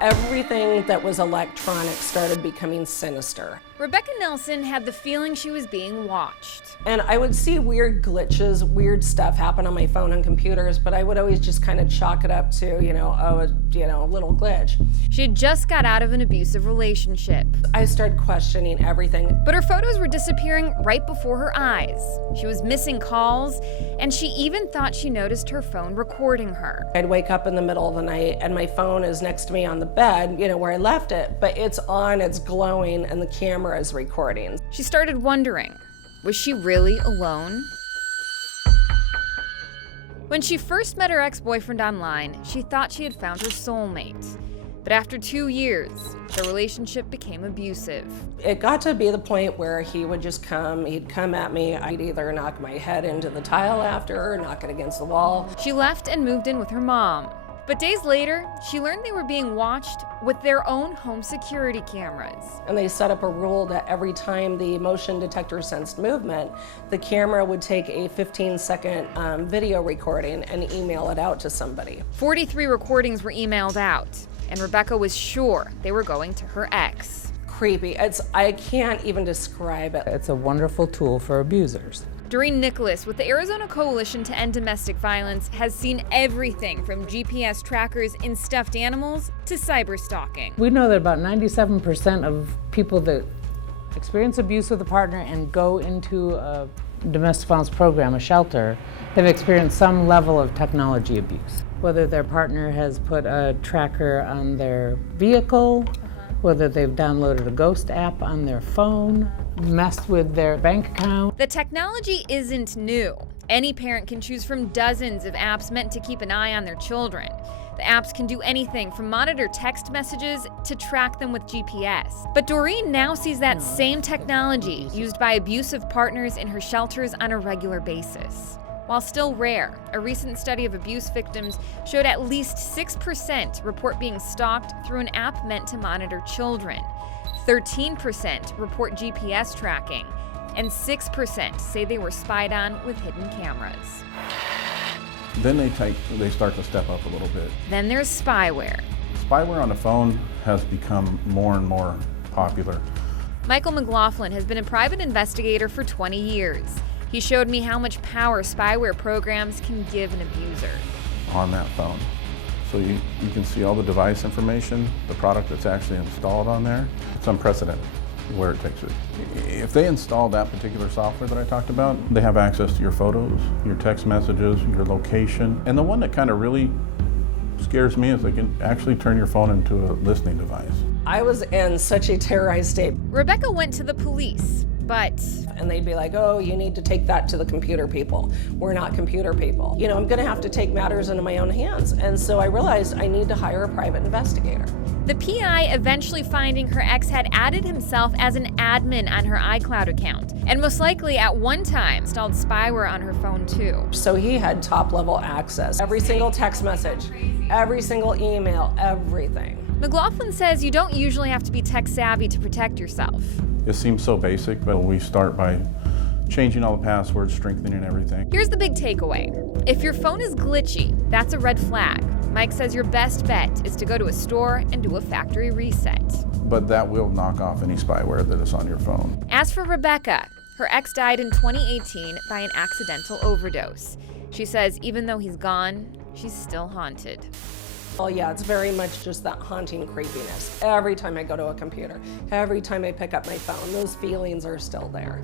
Everything that was electronic started becoming sinister. Rebecca Nelson had the feeling she was being watched. And I would see weird glitches, weird stuff happen on my phone and computers, but I would always just kind of chalk it up to, a little glitch. She had just got out of an abusive relationship. I started questioning everything. But her photos were disappearing right before her eyes. She was missing calls, and she even thought she noticed her phone recording her. I'd wake up in the middle of the night and my phone is next to me on the bed, where I left it, but it's on, it's glowing, and the camera is recording. She started wondering, was she really alone? When she first met her ex-boyfriend online, she thought she had found her soulmate. But after 2 years, the relationship became abusive. It got to be the point where he would just come, he'd come at me, I'd either knock my head into the tile after or knock it against the wall. She left and moved in with her mom. But days later, she learned they were being watched with their own home security cameras. And they set up a rule that every time the motion detector sensed movement, the camera would take a 15-second video recording and email it out to somebody. 43 recordings were emailed out, and Rebecca was sure they were going to her ex. Creepy. I can't even describe it. It's a wonderful tool for abusers. Doreen Nicholas with the Arizona Coalition to End Domestic Violence has seen everything from GPS trackers in stuffed animals to cyber stalking. We know that about 97% of people that experience abuse with a partner and go into a domestic violence program, a shelter, have experienced some level of technology abuse. Whether their partner has put a tracker on their vehicle, whether they've downloaded a ghost app on their phone, messed with their bank account. The technology isn't new. Any parent can choose from dozens of apps meant to keep an eye on their children. The apps can do anything from monitor text messages to track them with GPS. But Doreen now sees that same technology used by abusive partners in her shelters on a regular basis. While still rare, a recent study of abuse victims showed at least 6% report being stalked through an app meant to monitor children. 13% report GPS tracking, and 6% say they were spied on with hidden cameras. Then they start to step up a little bit. Then there's spyware. Spyware on the phone has become more and more popular. Michael McLaughlin has been a private investigator for 20 years. He showed me how much power spyware programs can give an abuser. On that phone. So you can see all the device information, the product that's actually installed on there. It's unprecedented where it takes it. If they install that particular software that I talked about, they have access to your photos, your text messages, your location. And the one that kind of really scares me is they can actually turn your phone into a listening device. I was in such a terrorized state. Rebecca went to the police, but... And they'd be like, oh, you need to take that to the computer people. We're not computer people. I'm gonna have to take matters into my own hands. And so I realized I need to hire a private investigator. The PI eventually finding her ex had added himself as an admin on her iCloud account, and most likely at one time installed spyware on her phone too. So he had top-level access. Every single text message, every single email, everything. McLaughlin says you don't usually have to be tech savvy to protect yourself. It seems so basic, but we start by changing all the passwords, strengthening everything. Here's the big takeaway. If your phone is glitchy, that's a red flag. Mike says your best bet is to go to a store and do a factory reset. But that will knock off any spyware that is on your phone. As for Rebecca, her ex died in 2018 by an accidental overdose. She says even though he's gone, she's still haunted. Well, yeah, it's very much just that haunting creepiness. Every time I go to a computer, every time I pick up my phone, those feelings are still there.